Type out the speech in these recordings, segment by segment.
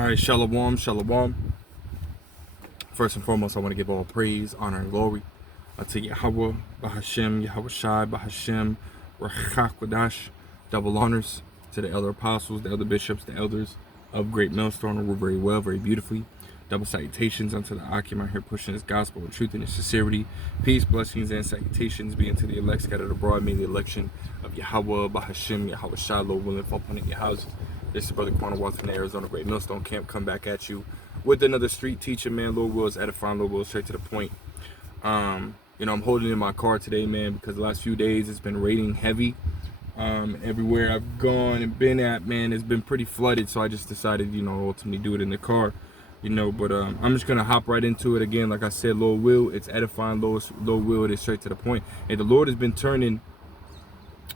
All right, shalom, shalom. First and foremost, I want to give all praise, honor, and glory to Yahweh, Bahashem, Yahweh Shai, Bahashem, Rachakwadash. Double honors to the elder apostles, the elder bishops, the elders of Great Millstone, who were very well, very beautifully. Double salutations unto the Akim out here pushing his gospel with truth and his sincerity. Peace, blessings, and salutations be unto the elect scattered abroad. May the election of Yahweh, Bahashem, Yahweh Shai, Lord willing, fall upon your houses. This is Brother Quanah Watson from the Arizona Great Millstone Camp. Come back at you with another street teaching, man. Lord wills, edifying, Lord wills, straight to the point. I'm holding in my car today, man, because the last few days it's been raining heavy. Everywhere I've gone and been at, man, it's been pretty flooded. So I just decided, ultimately do it in the car, but I'm just going to hop right into it again. Like I said, Lord will, it's edifying, Lord will, it is straight to the point. And the Lord has been turning,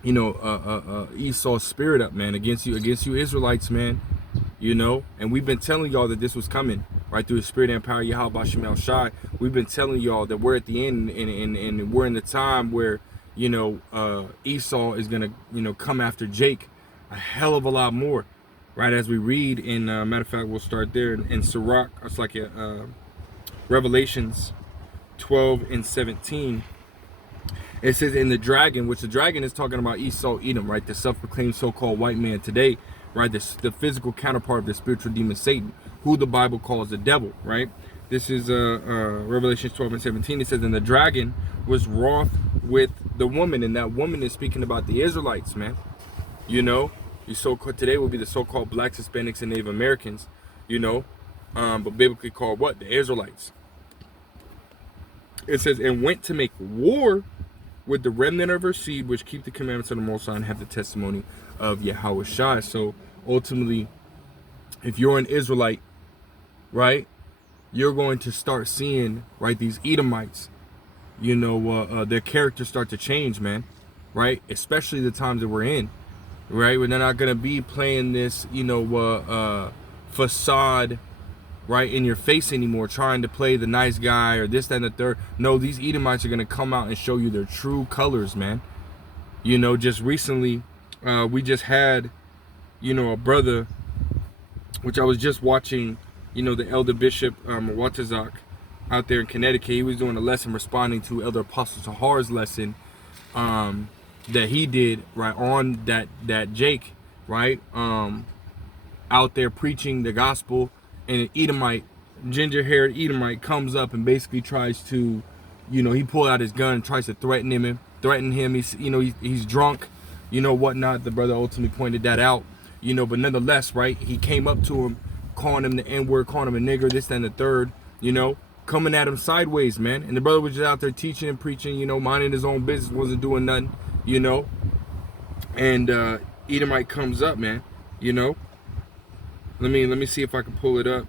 Esau's spirit up, man, against you Israelites, man, and we've been telling y'all that this was coming, right, through the spirit and power of Yahweh Bashem El Shai. We've been telling y'all that we're at the end and we're in the time where, Esau is going to, come after Jake a hell of a lot more, right, as we read in, matter of fact, we'll start there in Sirach. It's like Revelations 12 and 17. It says, in the dragon, which the dragon is talking about Esau, Edom, right? The self-proclaimed so-called white man today, right? The physical counterpart of the spiritual demon Satan, who the Bible calls the devil, right? This is Revelation 12 and 17. It says, and the dragon was wroth with the woman, and that woman is speaking about the Israelites, man. You so-called today will be the so-called blacks, Hispanics, and Native Americans, but biblically called what? The Israelites. It says, and went to make war with the remnant of her seed, which keep the commandments of the Most High and have the testimony of Yahweh Shai. So ultimately, if you're an Israelite, right, you're going to start seeing, right, these Edomites, their characters start to change, man, right? Especially the times that we're in, right? When they're not going to be playing this, facade, right, in your face anymore, trying to play the nice guy or this, that, and the third. No, these Edomites are going to come out and show you their true colors, man. Just recently, we just had, a brother, which I was just watching, the elder bishop, Watazak, out there in Connecticut. He was doing a lesson responding to Elder Apostle Tahar's lesson that he did, right, on that Jake, right, out there preaching the gospel. And an Edomite, ginger-haired Edomite, comes up and basically tries to, he pulled out his gun and tries to threaten him. He's drunk, whatnot. The brother ultimately pointed that out, but nonetheless, right, he came up to him, calling him the N-word, calling him a nigger, this, that, and the third, coming at him sideways, man. And the brother was just out there teaching and preaching, minding his own business, wasn't doing nothing, and Edomite comes up, man, Let me see if I can pull it up,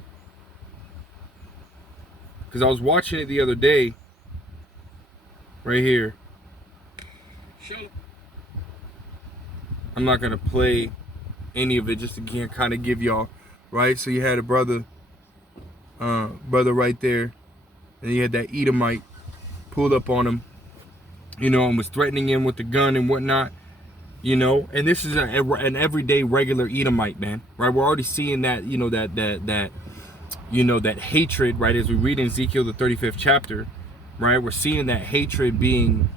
because I was watching it the other day, right here. I'm not gonna play any of it, just to kind of give y'all, right? So you had a brother right there, and you had that Edomite pulled up on him, and was threatening him with the gun and whatnot. And this is an everyday regular Edomite, man, right? We're already seeing that, that hatred, right? As we read in Ezekiel, the 35th chapter, right? We're seeing that hatred being,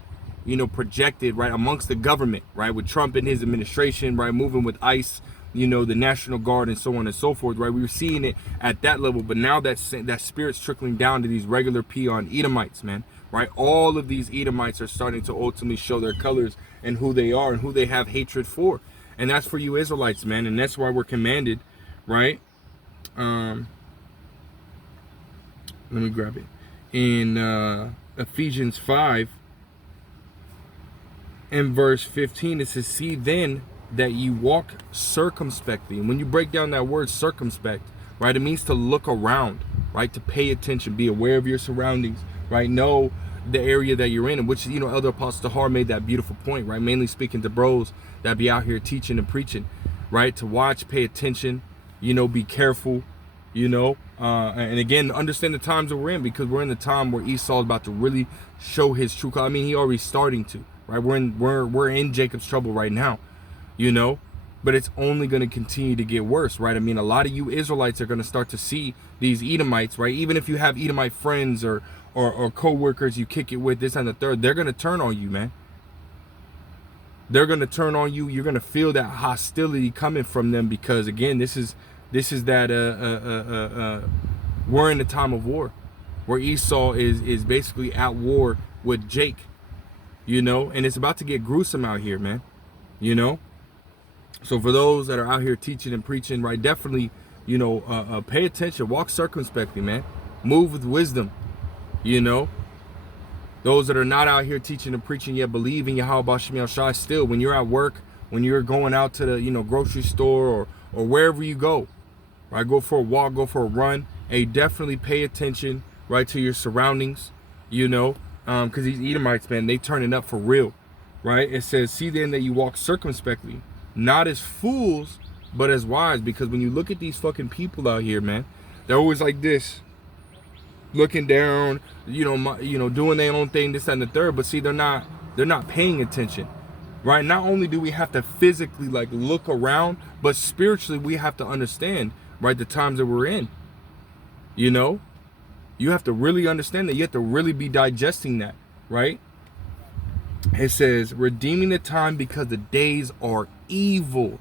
projected, right, amongst the government, right? With Trump and his administration, right? Moving with ICE, the National Guard and so on and so forth, right? We were seeing it at that level, but now that spirit's trickling down to these regular peon Edomites, man, right? All of these Edomites are starting to ultimately show their colors and who they are and who they have hatred for. And that's for you Israelites, man. And that's why we're commanded, right? Let me grab it. In Ephesians 5 and verse 15, it says, see then that you walk circumspectly. And when you break down that word circumspect, right, it means to look around, right? To pay attention, be aware of your surroundings, right? Know the area that you're in, which, Elder Apostle Tahar made that beautiful point, right? Mainly speaking to bros that be out here teaching and preaching, right? To watch, pay attention, be careful, and again, understand the times that we're in, because we're in the time where Esau is about to really show his true color. I mean, he already starting to, right? We're in Jacob's trouble right now, but it's only going to continue to get worse, right? I mean, a lot of you Israelites are going to start to see these Edomites, right? Even if you have Edomite friends or co-workers you kick it with, this and the third, they're going to turn on you, man. They're going to turn on you. You're going to feel that hostility coming from them because, again, this is that we're in the time of war, where Esau is basically at war with Jake, you know, and it's about to get gruesome out here, man, you know. So for those that are out here teaching and preaching, right, definitely, you know, pay attention, walk circumspectly, man, move with wisdom, you know. Those that are not out here teaching and preaching yet, believe in Yahweh B'Shem Yahushai still. When you're at work, when you're going out to the, you know, grocery store or wherever you go, right, go for a walk, go for a run, hey, definitely pay attention, right, to your surroundings, you know, because these Edomites, man, they turning up for real, right? It says, see then that you walk circumspectly, not as fools, but as wise. Because when you look at these fucking people out here, man, they're always like this, looking down, you know, doing their own thing, this and the third. But see, they're not paying attention, right? Not only do we have to physically like look around, but spiritually we have to understand, right, the times that we're in. You know, you have to really understand that. You have to really be digesting that, right? It says, redeeming the time because the days are evil,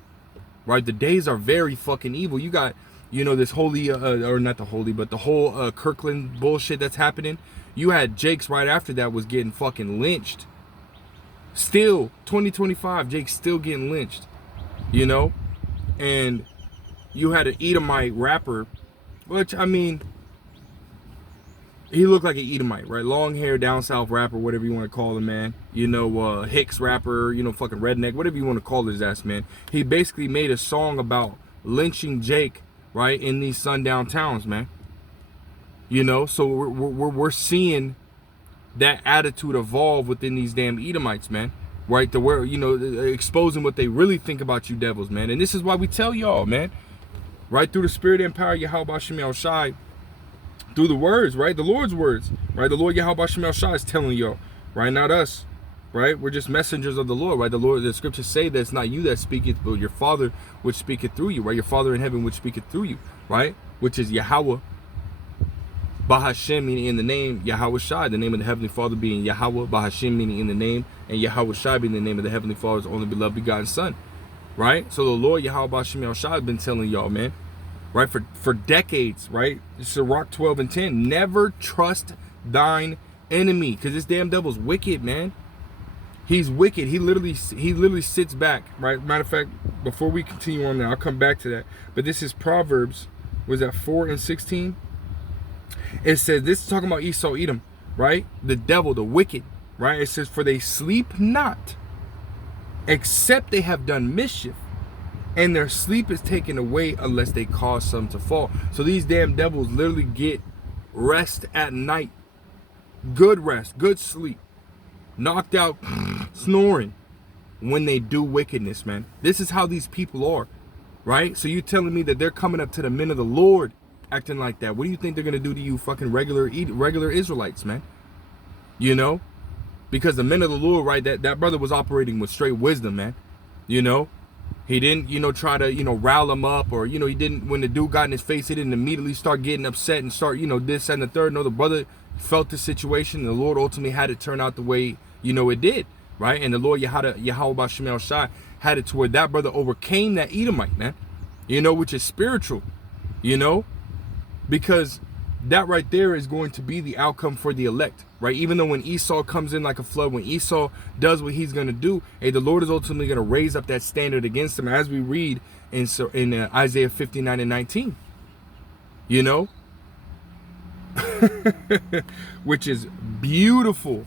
right? The days are very fucking evil. You got, you know, this holy, or not the holy, but the whole Kirkland bullshit that's happening. You had Jake's right after that was getting fucking lynched. Still, 2025, Jake's still getting lynched, you know? And you had an Edomite rapper, which, I mean, he looked like an Edomite, right? Long hair, down south rapper, whatever you want to call him, man. You know, Hicks rapper, you know, fucking redneck, whatever you want to call his ass, man. He basically made a song about lynching Jake, right, in these sundown towns, man. You know, so we're seeing that attitude evolve within these damn Edomites, man. Right, to where, you know, exposing what they really think about you devils, man. And this is why we tell y'all, man, right, through the spirit and power of Yahweh B'Shem Yahushai, through the words, right, the Lord's words, right, the Lord Yahweh B'Shem Yahushai is telling y'all, right, not us, right, we're just messengers of the Lord, right, the Lord, the scriptures say that it's not you that speaketh, but your Father which speaketh through you, right, your Father in heaven which speaketh through you, right, which is Yahweh Bahashem, meaning in the name, Yahweh Shai, the name of the Heavenly Father being Yahweh Bahashem, meaning in the name, and Yahweh Shai being the name of the Heavenly Father's only beloved begotten Son, right? So the Lord Yahweh B'Shem Yahushai has been telling y'all, man, right, for decades, right? This is Sirach 12 and 10. Never trust thine enemy, because this damn devil's wicked, man. He's wicked. He literally sits back, right? Matter of fact, before we continue on there, I'll come back to that. But this is Proverbs, was that 4 and 16? It says, this is talking about Esau, Edom, right? The devil, the wicked, right? It says, for they sleep not, except they have done mischief, and their sleep is taken away unless they cause some to fall. So these damn devils literally get rest at night. Good rest, good sleep. Knocked out, snoring when they do wickedness, man. This is how these people are, right? So you're telling me that they're coming up to the men of the Lord acting like that. What do you think they're going to do to you fucking regular Israelites, man? You know? Because the men of the Lord, right, that brother was operating with straight wisdom, man. You know? He didn't, you know, try to, you know, rile him up, or, you know, he didn't, when the dude got in his face, he didn't immediately start getting upset and start, you know, this and the third. No, the brother felt the situation, and the Lord ultimately had it turn out the way, you know, it did, right? And the Lord Yahweh B'Shem Yahushai had it to where that brother overcame that Edomite, man, you know, which is spiritual, you know, because that right there is going to be the outcome for the elect, right? Even though when Esau comes in like a flood, when Esau does what he's going to do, hey, the Lord is ultimately going to raise up that standard against him, as we read in Isaiah 59 and 19, you know, which is beautiful,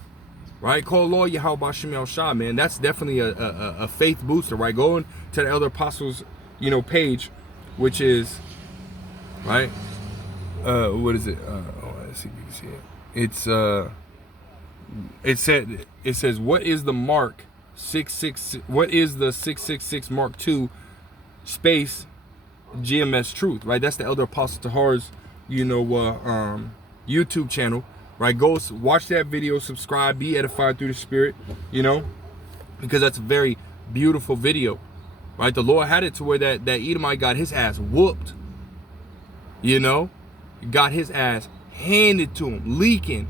right? Call law Yahweh B'Shem Yahushai, man. That's definitely a faith booster, right? Going to the Elder Apostles, you know, page, which is, right? What is it? Let's see if you can see it. It says, what is the mark 666? What is the 666 Mark II space GMS truth? Right, that's the Elder Apostle Tahar's, you know, YouTube channel. Right, go watch that video, subscribe, be edified through the Spirit. You know, because that's a very beautiful video. right? The Lord had it to where that Edomite got his ass whooped, you know, got his ass handed to him, leaking,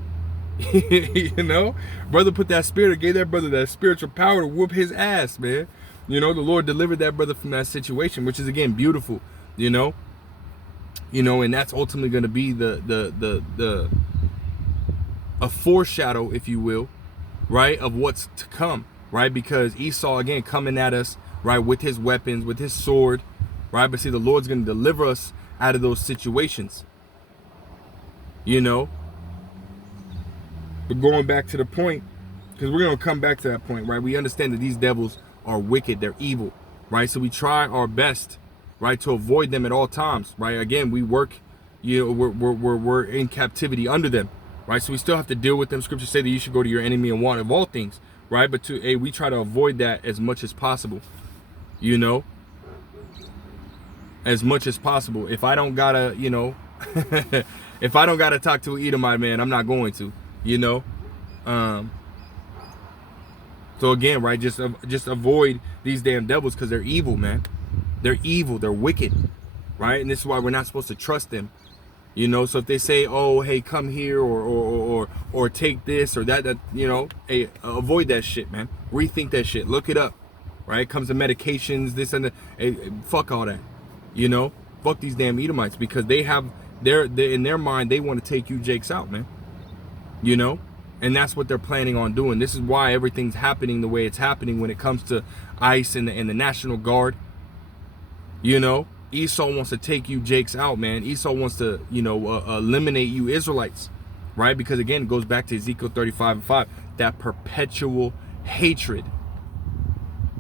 you know. Brother put that spirit, gave that brother that spiritual power to whoop his ass, man. You know, the Lord delivered that brother from that situation, which is, again, beautiful, you know. And that's ultimately going to be a foreshadow, if you will, right, of what's to come, right? Because Esau, again, coming at us, right, with his weapons, with his sword, right? But see, the Lord's going to deliver us out of those situations, you know. But going back to the point, because we're going to come back to that point, right? We understand that these devils are wicked, they're evil, right? So we try our best, right, to avoid them at all times, right? Again, we work, you know, we're in captivity under them, right? So we still have to deal with them. Scriptures say that you should go to your enemy and want of all things, right? But we try to avoid that as much as possible, you know, as much as possible. If I don't gotta, you know, if I don't gotta talk to an Edomite, man, I'm not going to, you know. So again, right, just avoid these damn devils, because they're evil, man. They're evil, they're wicked, right? And this is why we're not supposed to trust them, you know. So if they say, oh, hey, come here, or take this or that, you know, hey, avoid that shit, man. Rethink that shit, look it up, right? It comes to medications, this and that. Hey, fuck all that, you know. Fuck these damn Edomites, because they have they're in their mind, they want to take you Jakes out, man, you know. And that's what they're planning on doing. This is why everything's happening the way it's happening when it comes to ICE and the National Guard. You know, Esau wants to take you Jakes out, man. Esau wants to, you know, eliminate you Israelites, right? Because again, it goes back to Ezekiel 35:5, that perpetual hatred,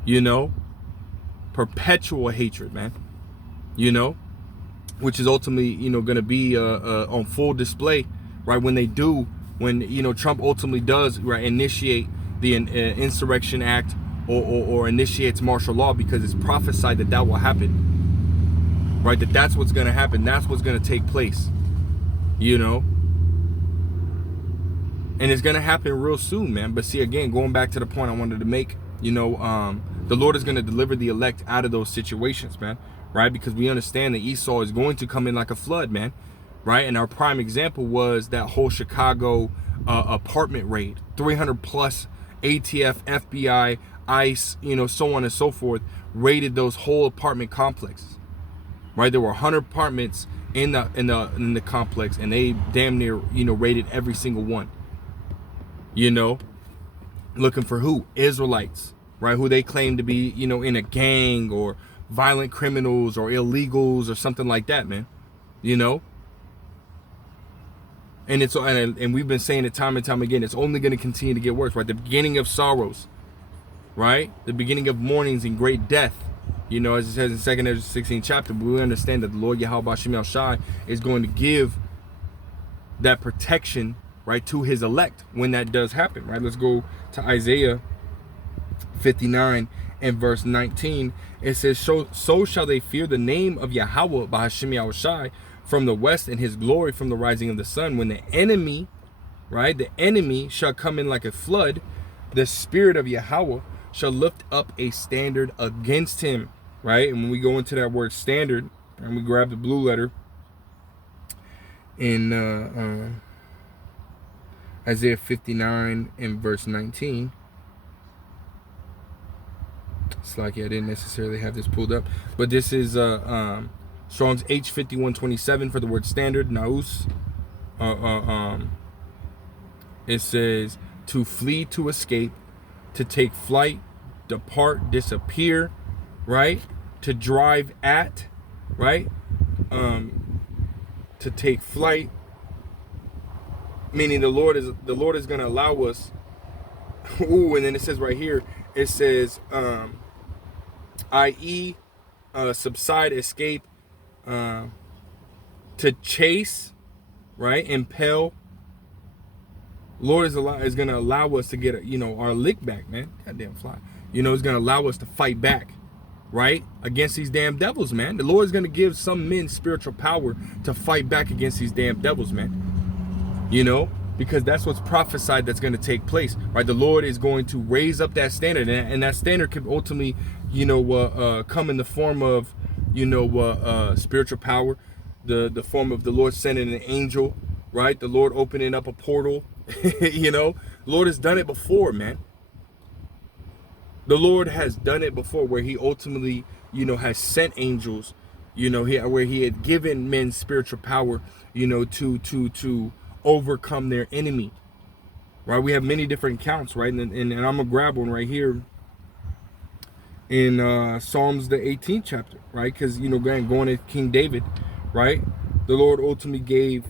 you know, perpetual hatred, man, you know, which is ultimately, you know, going to be on full display, right? When you know, Trump ultimately does, right, initiate the Insurrection Act, or initiates martial law, because it's prophesied that will happen, right? That's what's going to happen. That's what's going to take place, you know. And it's going to happen real soon, man. But see, again, going back to the point I wanted to make, you know, the Lord is going to deliver the elect out of those situations, man, right? Because we understand that Esau is going to come in like a flood, man, right? And our prime example was that whole Chicago apartment raid, 300 plus ATF, FBI, ICE, you know, so on and so forth, raided those whole apartment complexes, right? There were 100 apartments in the complex, and they damn near, you know, raided every single one, you know, looking for who? Israelites, right? Who they claim to be, you know, in a gang, or violent criminals, or illegals, or something like that, man, you know. And and we've been saying it time and time again, it's only going to continue to get worse, right? The beginning of sorrows, right? The beginning of mournings and great death, you know, as it says in 2 Ezra 16 chapter. But we understand that the Lord Yahweh Bashim El Shai is going to give that protection, right, to his elect when that does happen, right? Let's go to Isaiah 59 and verse 19. It says, so shall they fear the name of Yahweh Bashim El Shai from the west, and his glory from the rising of the sun. When the enemy, right, the enemy shall come in like a flood, the spirit of Yahweh shall lift up a standard against him, right? And when we go into that word standard, and we grab the blue letter in Isaiah 59 and verse 19. It's like I didn't necessarily have this pulled up, but this is Strong's H5127 for the word standard, naus. It says to flee, to escape, to take flight, depart, disappear, right? To drive at, right? To take flight, meaning the Lord is going to allow us. Ooh, and then it says right here, it says, i.e., subside, escape, to chase, right? Impel. Lord is going to allow us to get, you know, our lick back, man. Goddamn fly. You know, it's going to allow us to fight back, right? Against these damn devils, man. The Lord is going to give some men spiritual power to fight back against these damn devils, man. You know, because that's what's prophesied that's going to take place, right? The Lord is going to raise up that standard, and that standard can ultimately come in the form of, spiritual power, the form of the Lord sending an angel, right? The Lord opening up a portal, Lord has done it before, man. The Lord has done it before, where he ultimately, has sent angels, where he had given men spiritual power, to overcome their enemy, right? We have many different accounts, right? And I'm gonna grab one right here in Psalms the 18th chapter, right? Because going to King David, right? The Lord ultimately gave,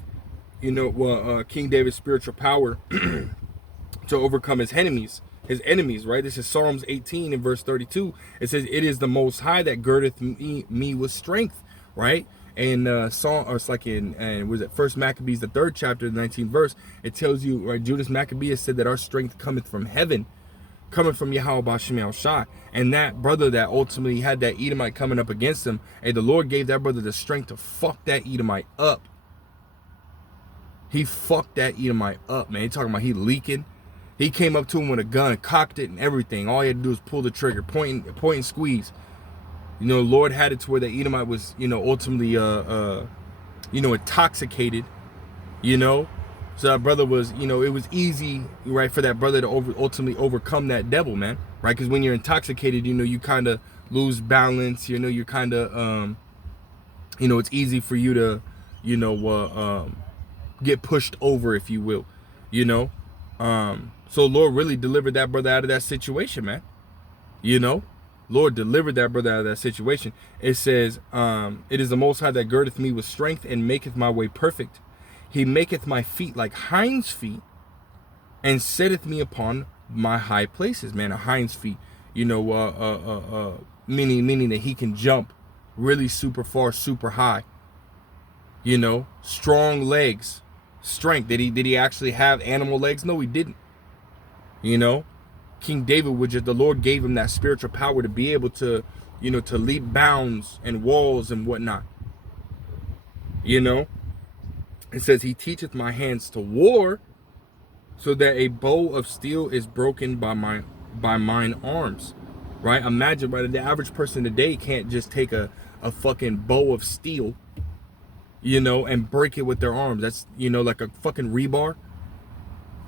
King David spiritual power to overcome his enemies, right? This is Psalms 18 and verse 32. It says, "It is the Most High that girdeth me with strength," right? And it's like in was it First Maccabees the 3rd chapter, the 19th verse. It tells you, right? Judas Maccabeus said that our strength cometh from heaven, coming from Yahweh Bashim El Shai. And that brother that ultimately had that Edomite coming up against him, and the Lord gave that brother the strength to fuck that Edomite up. He fucked that Edomite up, man. He talking about he leaking. He came up to him with a gun, cocked it and everything. All he had to do was pull the trigger, point and squeeze. Lord had it to where the Edomite was, ultimately, intoxicated, So that brother was, it was easy, right, for that brother to ultimately overcome that devil, man, right? Because when you're intoxicated, you kind of lose balance, you're kind of, it's easy for you to, get pushed over, if you will, So Lord really delivered that brother out of that situation, man. Lord delivered that brother out of that situation. It says, "It is the Most High that girdeth me with strength and maketh my way perfect. He maketh my feet like hinds feet and setteth me upon my high places," man. A hinds feet, meaning that he can jump really super far, super high. Strong legs, strength. Did he actually have animal legs? No, he didn't. King David the Lord gave him that spiritual power to be able to, to leap bounds and walls and whatnot. It says, "He teacheth my hands to war, so that a bow of steel is broken by mine arms." Right? Imagine, right? The average person today can't just take a fucking bow of steel, and break it with their arms. That's, like a fucking rebar.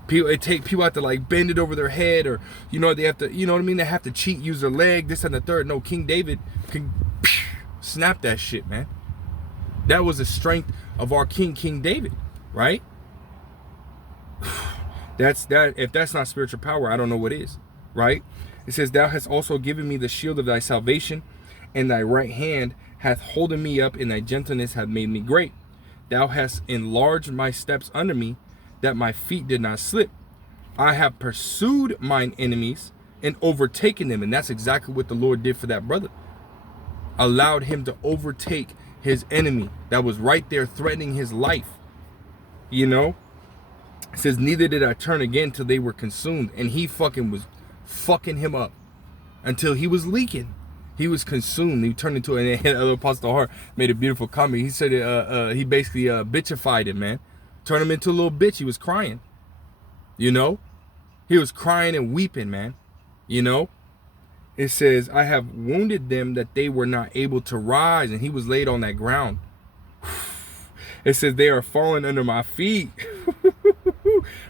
People have to like bend it over their head, or they have to, they have to cheat, use their leg, this and the third. No, King David can snap that shit, man. That was the strength of our King David, right? If that's not spiritual power, I don't know what is, right? It says, "Thou hast also given me the shield of thy salvation, and thy right hand hath holden me up, and thy gentleness hath made me great. Thou hast enlarged my steps under me, that my feet did not slip. I have pursued mine enemies and overtaken them." And that's exactly what the Lord did for that brother. Allowed him to overtake his enemy that was right there threatening his life. It says, "Neither did I turn again till they were consumed." And he was fucking him up until he was leaking. He was consumed. He turned into and Apostle Hart made a beautiful comment. He said he basically bitchified him, man. Turned him into a little bitch. He was crying. He was crying and weeping, man. It says, "I have wounded them that they were not able to rise," and he was laid on that ground. It says, "They are fallen under my feet."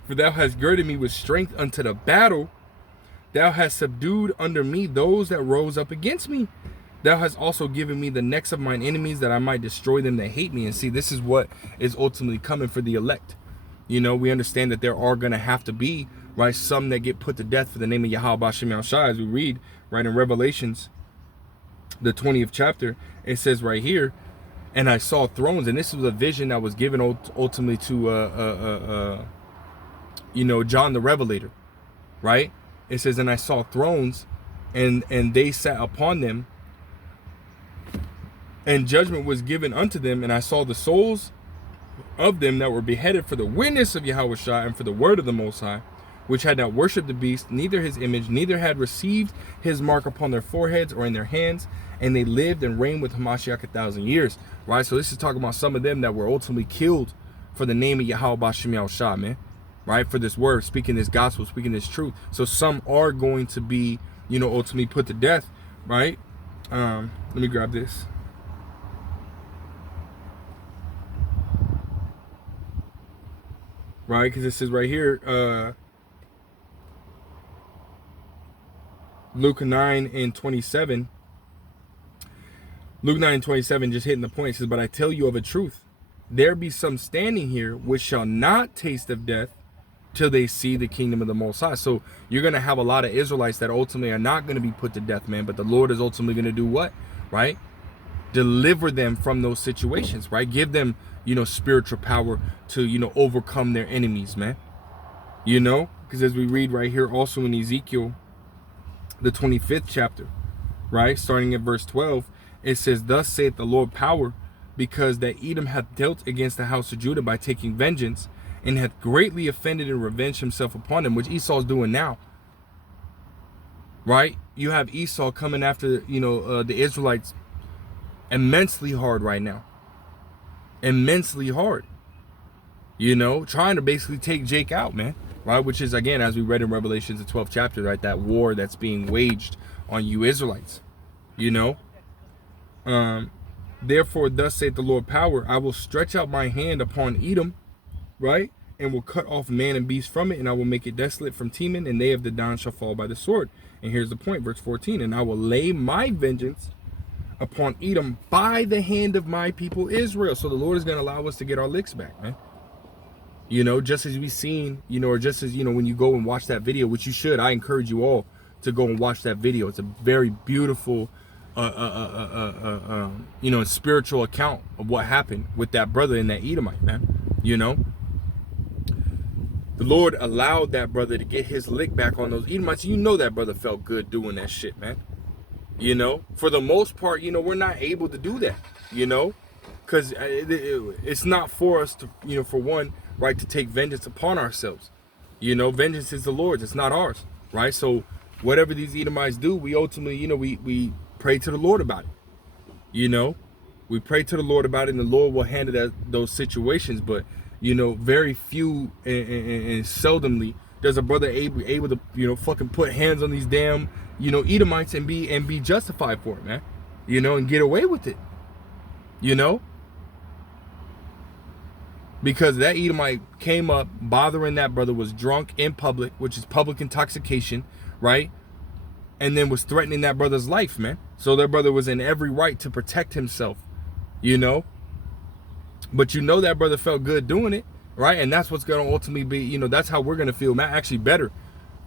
"For thou hast girded me with strength unto the battle. Thou hast subdued under me those that rose up against me. Thou hast also given me the necks of mine enemies, that I might destroy them that hate me." And see, this is what is ultimately coming for the elect. We understand that there are going to have to be, right, some that get put to death for the name of Yahweh Bashim El Shai. As we read, right, in Revelations, the 20th chapter, it says right here, "And I saw thrones," and this was a vision that was given ultimately to, John the Revelator, right? It says, "And I saw thrones, and they sat upon them, and judgment was given unto them, and I saw the souls of them that were beheaded for the witness of Yahweh Shai and for the word of the Most High, which had not worshipped the beast, neither his image, neither had received his mark upon their foreheads or in their hands, and they lived and reigned with Hamashiach 1,000 years." Right? So this is talking about some of them that were ultimately killed for the name of Yahweh Bashim El Shai, man. Right? For this word, speaking this gospel, speaking this truth. So some are going to be, ultimately put to death, right? Let me grab this. Right, because it says right here, Luke 9:27. Luke 9:27, just hitting the point, it says, "But I tell you of a truth, there be some standing here which shall not taste of death till they see the kingdom of the Most High." So you're going to have a lot of Israelites that ultimately are not going to be put to death, man. But the Lord is ultimately going to do what? Right? Deliver them from those situations, right? Give them, spiritual power to, overcome their enemies, man. Because as we read right here also in Ezekiel, the 25th chapter, right? Starting at verse 12, it says, "Thus saith the Lord power, because that Edom hath dealt against the house of Judah by taking vengeance, and hath greatly offended and revenged himself upon them," which Esau's doing now. Right? You have Esau coming after, the Israelites immensely hard right now. Immensely hard. Trying to basically take Jake out, man. Right? Which is, again, as we read in Revelations, the 12th chapter, right? That war that's being waged on you Israelites. Therefore, thus saith the Lord power, I will stretch out my hand upon Edom, right? And will cut off man and beast from it, and I will make it desolate from Teman, and they of Dedan shall fall by the sword. And here's the point, verse 14, "And I will lay my vengeance upon Edom by the hand of my people Israel." So the Lord is going to allow us to get our licks back, man. Just as we've seen, or just as, when you go and watch that video, which you should, I encourage you all to go and watch that video. It's a very beautiful, spiritual account of what happened with that brother and that Edomite, man. The Lord allowed that brother to get his lick back on those Edomites. That brother felt good doing that shit, man. For the most part, we're not able to do that, because it's not for us to, for one, right, to take vengeance upon ourselves. Vengeance is the Lord's, it's not ours, right? So whatever these Edomites do, we ultimately, we pray to the Lord about it. We pray to the Lord about it, and the Lord will handle those situations. But very few and seldomly does a brother able to fucking put hands on these damn Edomites and be justified for it, man. And get away with it. Because that Edomite came up bothering that brother, was drunk in public, which is public intoxication, right? And then was threatening that brother's life, man. So that brother was in every right to protect himself, But that brother felt good doing it, right? And that's what's going to ultimately be, that's how we're going to feel, man, actually better,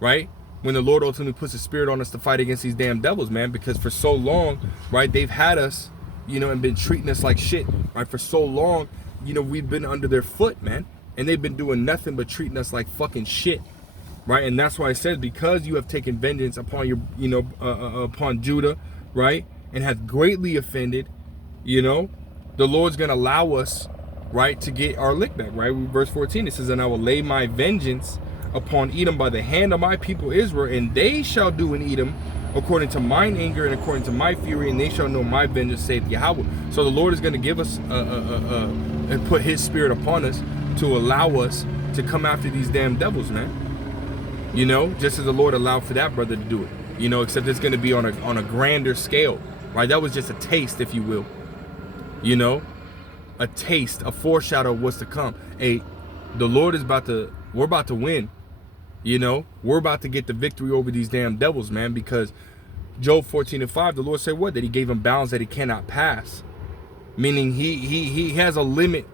right? When the Lord ultimately puts a spirit on us to fight against these damn devils, man. Because for so long, right, they've had us, and been treating us like shit, right? For so long, we've been under their foot, man. And they've been doing nothing but treating us like fucking shit, right? And that's why it says, because you have taken vengeance upon your, upon Judah, right? And hath greatly offended, the Lord's going to allow us, right, to get our lick back, right? Verse 14, it says, "And I will lay my vengeance upon Edom by the hand of my people Israel, and they shall do in Edom according to mine anger and according to my fury, and they shall know my vengeance, saith Yahweh." So the Lord is going to give us and put his spirit upon us to allow us to come after these damn devils, man. Just as the Lord allowed for that brother to do it, except it's going to be on a grander scale, right? That was just a taste, if you will, a taste, a foreshadow of what's to come. The Lord is we're about to win. We're about to get the victory over these damn devils, man, because Job 14:5, the Lord said what? That he gave him bounds that he cannot pass. Meaning he has a limit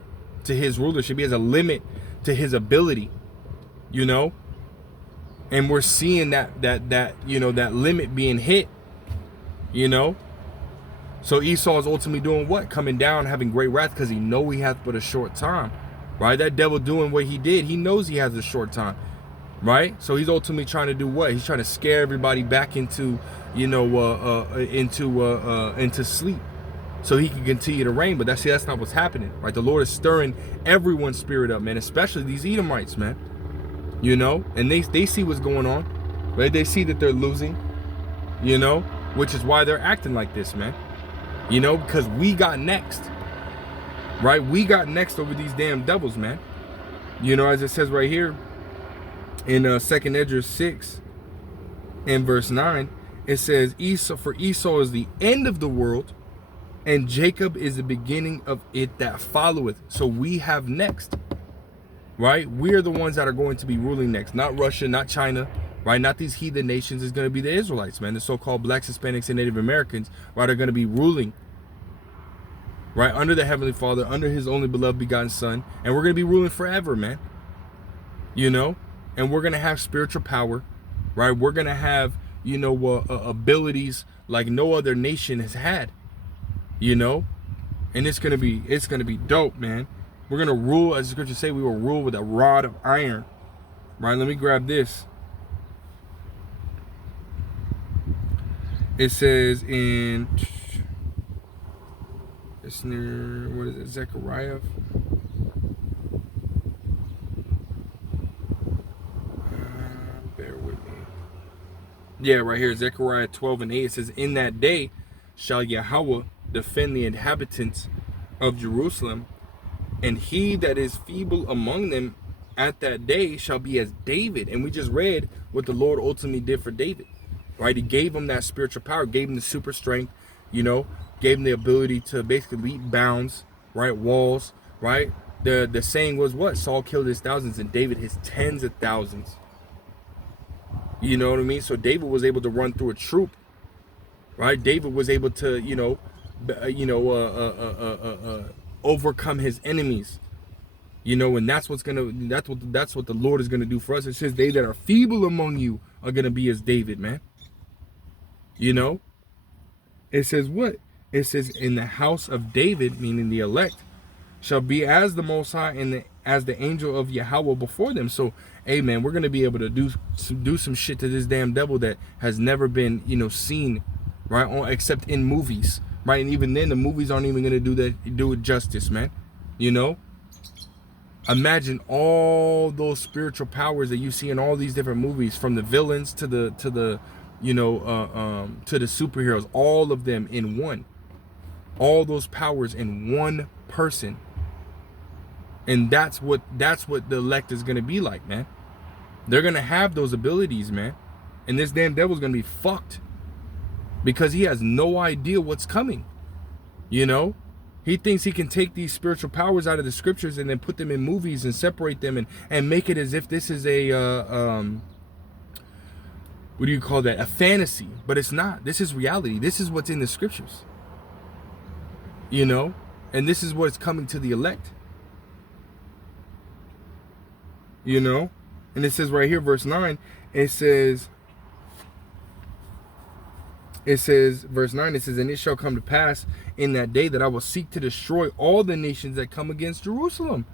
to his rulership. He has a limit to his ability, and we're seeing that limit being hit, So Esau is ultimately doing what? Coming down, having great wrath, because he know he has but a short time, right? That devil doing what he did, he knows he has a short time. Right, so he's ultimately trying to do what? He's trying to scare everybody back into, into sleep, so he can continue to reign. But that's not what's happening, right? The Lord is stirring everyone's spirit up, man, especially these Edomites, man. And they see what's going on, right? They see that they're losing, which is why they're acting like this, man. Because we got next, right? We got next over these damn devils, man. As it says right here in 2nd Esdras 6 and verse 9, It says Esau, for Esau is the end of the world, and Jacob is the beginning of it that followeth. So we have next, right? We're the ones that are going to be ruling next, not Russia, not China, right? Not these heathen nations. It's going to be the Israelites, man. The so-called blacks, Hispanics, and Native Americans, right, are going to be ruling, right, under the Heavenly Father, under his only beloved begotten Son. And we're going to be ruling forever, man. You know? And we're going to have spiritual power, right? We're going to have, you know, abilities like no other nation has had, you know? And it's going to be dope, man. We're going to rule, as the scriptures say, we will rule with a rod of iron, right? Let me grab this. It says in, it's near, what is it, Zechariah? Bear with me. Yeah, right here, Zechariah 12:8. It says, in that day shall Yahweh defend the inhabitants of Jerusalem, and he that is feeble among them at that day shall be as David. And we just read what the Lord ultimately did for David, right? He gave him that spiritual power, gave him the super strength, you know, gave him the ability to basically leap bounds, right? Walls, right? The saying was what? Saul killed his thousands and David his tens of thousands. You know what I mean? So David was able to run through a troop, right? David was able to, overcome his enemies, you know, and that's what the Lord is gonna do for us. It says, they that are feeble among you are gonna be as David, man. You know, it says what? It says, in the house of David, meaning the elect, shall be as the Most High and as the angel of Yahweh before them. So, hey, man, we're gonna be able to do some shit to this damn devil that has never been, you know, seen, right? Except in movies, right? And even then, the movies aren't even gonna do it justice, man. You know, imagine all those spiritual powers that you see in all these different movies, from the villains to the to the superheroes, all of them in one. All those powers in one person. And that's what the elect is gonna be like, man. They're gonna have those abilities, man. And this damn devil's gonna be fucked, because he has no idea what's coming. You know? He thinks he can take these spiritual powers out of the scriptures and then put them in movies and separate them and make it as if this is a what do you call that? A fantasy. But it's not. This is reality. This is what's in the scriptures. You know? And this is what's coming to the elect. You know? And it says right here, verse 9, verse 9, it says, and it shall come to pass in that day that I will seek to destroy all the nations that come against Jerusalem.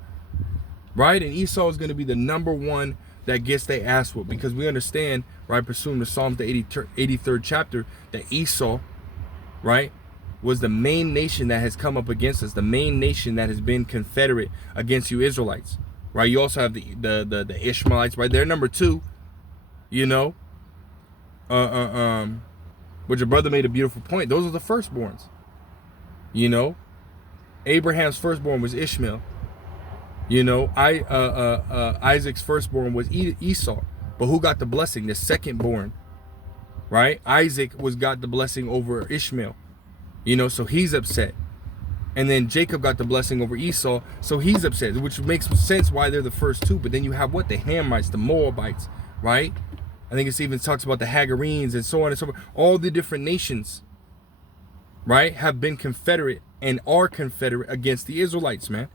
Right? And Esau is going to be the number one that gets their ass whooped, because we understand, right, pursuing the Psalms, the 83rd chapter, that Esau, right, was the main nation that has come up against us, the main nation that has been confederate against you Israelites. Right? You also have the Ishmaelites, right? They're number two, you know. But your brother made a beautiful point. Those are the firstborns. You know, Abraham's firstborn was Ishmael. You know, Isaac's firstborn was Esau. But who got the blessing? The secondborn, right? Isaac got the blessing over Ishmael. You know, so he's upset. And then Jacob got the blessing over Esau, so he's upset, which makes sense why they're the first two. But then you have what? The Hamites, the Moabites, right? I think it even talks about the Hagarenes and so on and so forth. All the different nations, right, have been confederate and are confederate against the Israelites, man.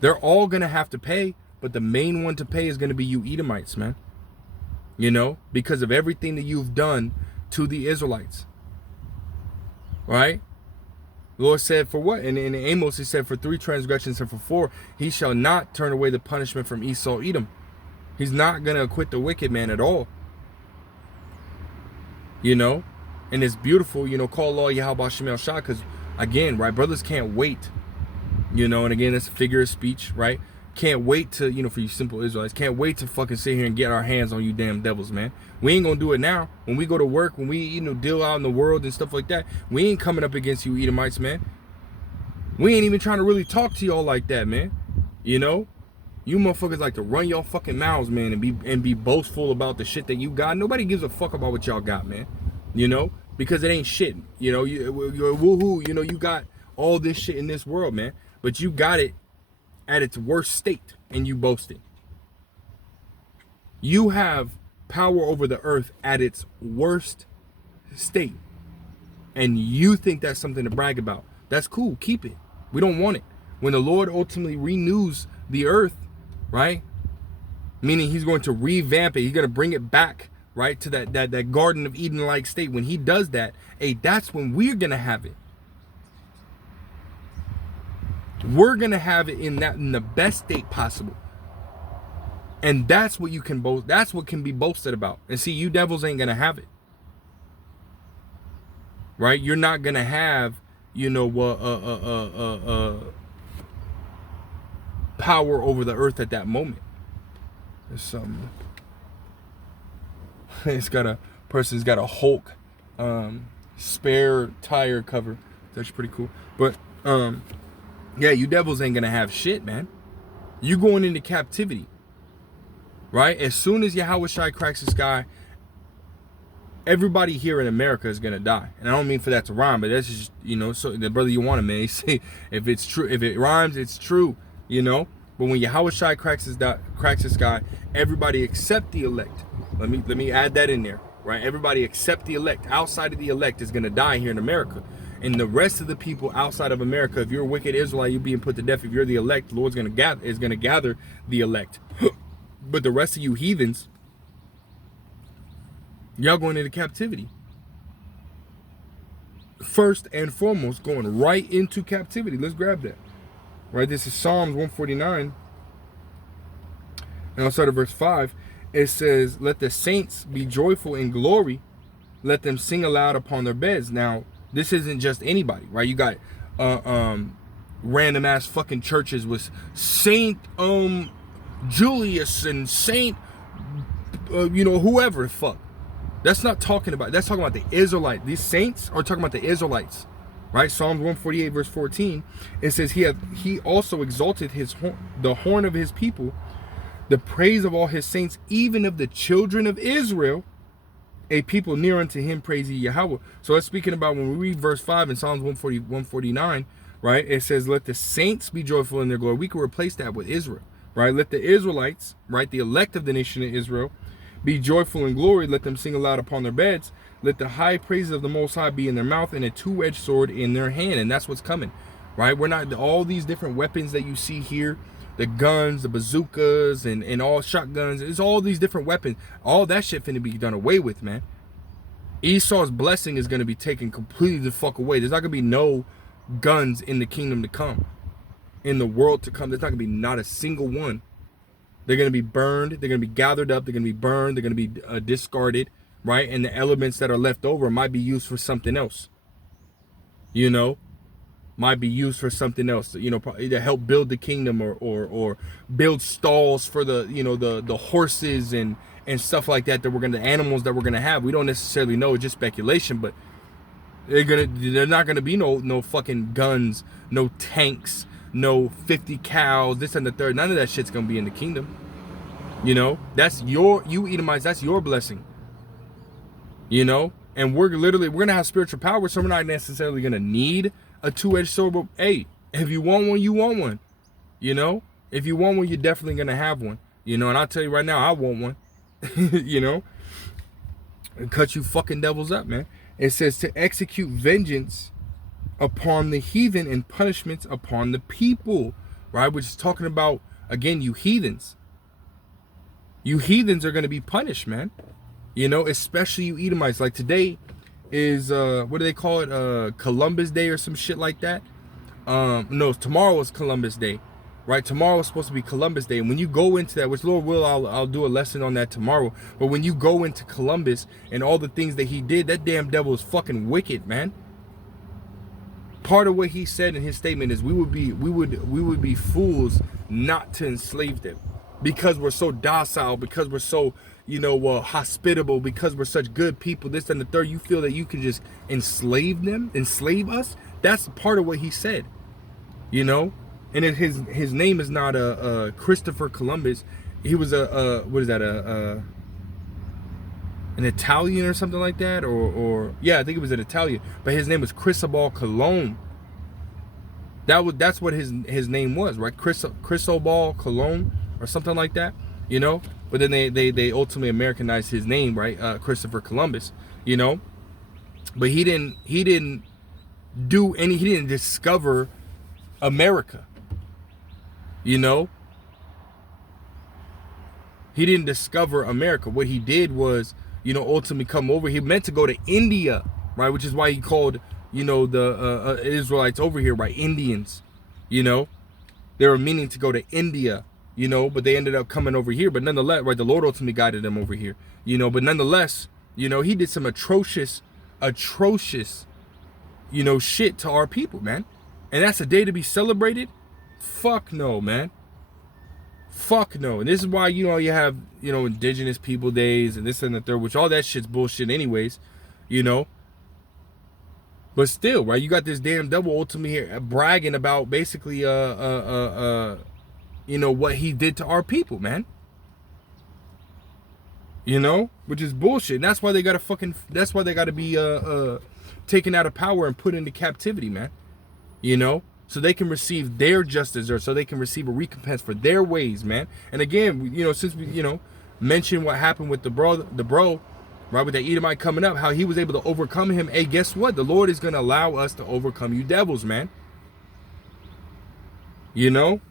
They're all going to have to pay, but the main one to pay is going to be you Edomites, man. You know, because of everything that you've done to the Israelites, right? The Lord said for what? In Amos, he said for 3 transgressions and for 4, he shall not turn away the punishment from Esau, Edom. He's not going to acquit the wicked man at all. You know? And it's beautiful, you know, call law Yahweh Shem El Shah, because, again, right, brothers can't wait. You know, and again, that's a figure of speech, right? Can't wait to, you know, for you simple Israelites, can't wait to fucking sit here and get our hands on you damn devils, man. We ain't gonna do it now. When we go to work, when we, you know, deal out in the world and stuff like that, we ain't coming up against you Edomites, man. We ain't even trying to really talk to y'all like that, man. You know? You motherfuckers like to run y'all fucking mouths, man, and be boastful about the shit that you got. Nobody gives a fuck about what y'all got, man. you know, because it ain't shit. You know, you're woohoo, you know, you got all this shit in this world, man, but you got it at its worst state and you boasting. You have power over the earth at its worst state, and you think that's something to brag about. That's cool, keep it. We don't want it. When the Lord ultimately renews the earth, right, meaning he's going to revamp it, he's going to bring it back, right, to that Garden of Eden like state. When he does that, hey, that's when we're going to have it. We're going to have it in the best state possible. And that's what you can boast. That's what can be boasted about. And see, you devils ain't going to have it. Right? You're not going to have, you know, power over the earth at that moment. There's some, person's got a Hulk spare tire cover. That's pretty cool. But yeah, you devils ain't gonna have shit, man. You going into captivity, right? As soon as Yahushua cracks the sky, everybody here in America is gonna die. And I don't mean for that to rhyme, but that's just, you know, so the brother you want him, man. He say, if it's true, if it rhymes, it's true, you know. But when Yahushua cracks the sky, everybody except the elect. Let me add that in there, right? Everybody except the elect, outside of the elect, is gonna die here in America. And the rest of the people outside of America, if you're a wicked Israelite, you're being put to death. If you're the elect, the Lord's gonna gather the elect. But the rest of you heathens, y'all going into captivity. First and foremost, going right into captivity. Let's grab that. Right, this is Psalms 149. And outside of verse 5, it says, "Let the saints be joyful in glory. Let them sing aloud upon their beds." Now, this isn't just anybody, right? You got random ass fucking churches with Saint Julius and Saint you know, whoever the fuck. That's not talking about, that's talking about the Israelites. These saints are talking about the Israelites, right? Psalms 148 verse 14, it says, he also exalted the horn of his people, the praise of all his saints, even of the children of Israel, a people near unto him, praise ye Yahweh. So that's speaking about when we read verse 5 in Psalms 149, right? It says, let the saints be joyful in their glory. We can replace that with Israel, right? Let the Israelites, right, the elect of the nation of Israel, be joyful in glory. Let them sing aloud upon their beds. Let the high praises of the Most High be in their mouth and a two-edged sword in their hand. And that's what's coming, right? We're not, all these different weapons that you see here, the guns, the bazookas, and all shotguns. It's all these different weapons. All that shit finna be done away with, man. Esau's blessing is gonna be taken completely the fuck away. There's not gonna be no guns in the kingdom to come, in the world to come. There's not gonna be not a single one. They're gonna be burned. They're gonna be gathered up. They're gonna be burned. They're gonna be discarded, right? And the elements that are left over might be used for something else. You know, might be used for something else, you know, to help build the kingdom or build stalls for the, you know, the horses and stuff like that, the animals that we're gonna have. We don't necessarily know, it's just speculation, but they're not gonna be no fucking guns, no tanks, no 50 cows, this and the third. None of that shit's gonna be in the kingdom. You know, that's you Edomites, that's your blessing. You know, and we're gonna have spiritual power, so we're not necessarily gonna need a two-edged sword. But hey, if you want one, you want one. You know, if you want one, you're definitely gonna have one. You know, and I'll tell you right now, I want one. You know, and cut you fucking devils up, man. It says to execute vengeance upon the heathen and punishments upon the people, right? Which is talking about, again, you heathens. You heathens are gonna be punished, man. You know, especially you Edomites. Like today is what do they call it? Columbus Day or some shit like that. No, tomorrow is Columbus Day, right? Tomorrow is supposed to be Columbus Day. And when you go into that, which Lord will, I'll do a lesson on that tomorrow. But when you go into Columbus and all the things that he did, that damn devil is fucking wicked, man. Part of what he said in his statement is we would be fools not to enslave them, because we're so docile, because we're so, you know, hospitable, because we're such good people, this and the third. You feel that you can just enslave us? That's part of what he said, you know. And his name is not Christopher Columbus. He was what is that, an Italian or something like that, or yeah, I think it was an Italian, but his name was Cristobal Colon. That's what his name was, right? Cristobal Colon or something like that, you know. But then they ultimately Americanized his name, right? Christopher Columbus, you know. But he didn't discover America, you know. He didn't discover America. What he did was, you know, ultimately come over. He meant to go to India, right? Which is why he called, you know, the Israelites over here, right? Indians, you know. They were meaning to go to India, you know, but they ended up coming over here. But nonetheless, right, the Lord ultimately guided them over here, you know. But nonetheless, you know, he did some atrocious, you know, shit to our people, man. And that's a day to be celebrated? Fuck no, man. Fuck no. And this is why, you know, you have, you know, indigenous people days and this and the third, which all that shit's bullshit anyways, you know. But still, right, you got this damn devil ultimately here bragging about basically you know, what he did to our people, man. You know, which is bullshit. And that's why they gotta be taken out of power and put into captivity, man. You know, so they can receive their justice, or so they can receive a recompense for their ways, man. And again, you know, since we, you know, mentioned what happened with the bro, right, with that Edomite coming up, how he was able to overcome him. Hey, guess what? The Lord is gonna allow us to overcome you devils, man. You know,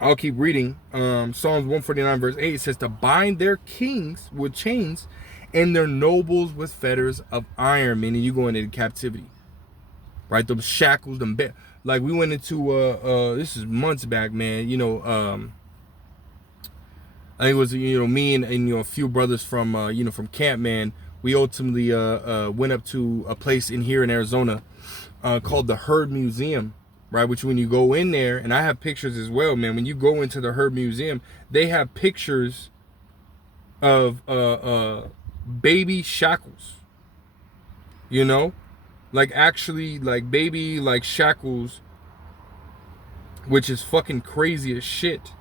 I'll keep reading. Psalms 149 verse 8 says to bind their kings with chains and their nobles with fetters of iron, meaning you going into captivity. Right, those shackles, them like we went into this is months back, man. You know, I think it was, you know, me and you know, a few brothers from you know, from camp, man. We ultimately went up to a place in here in Arizona called the Herd Museum, right? Which when you go in there, and I have pictures as well, man. When you go into the Herd Museum, they have pictures of baby shackles, you know. Like actually like baby like shackles, which is fucking crazy as shit.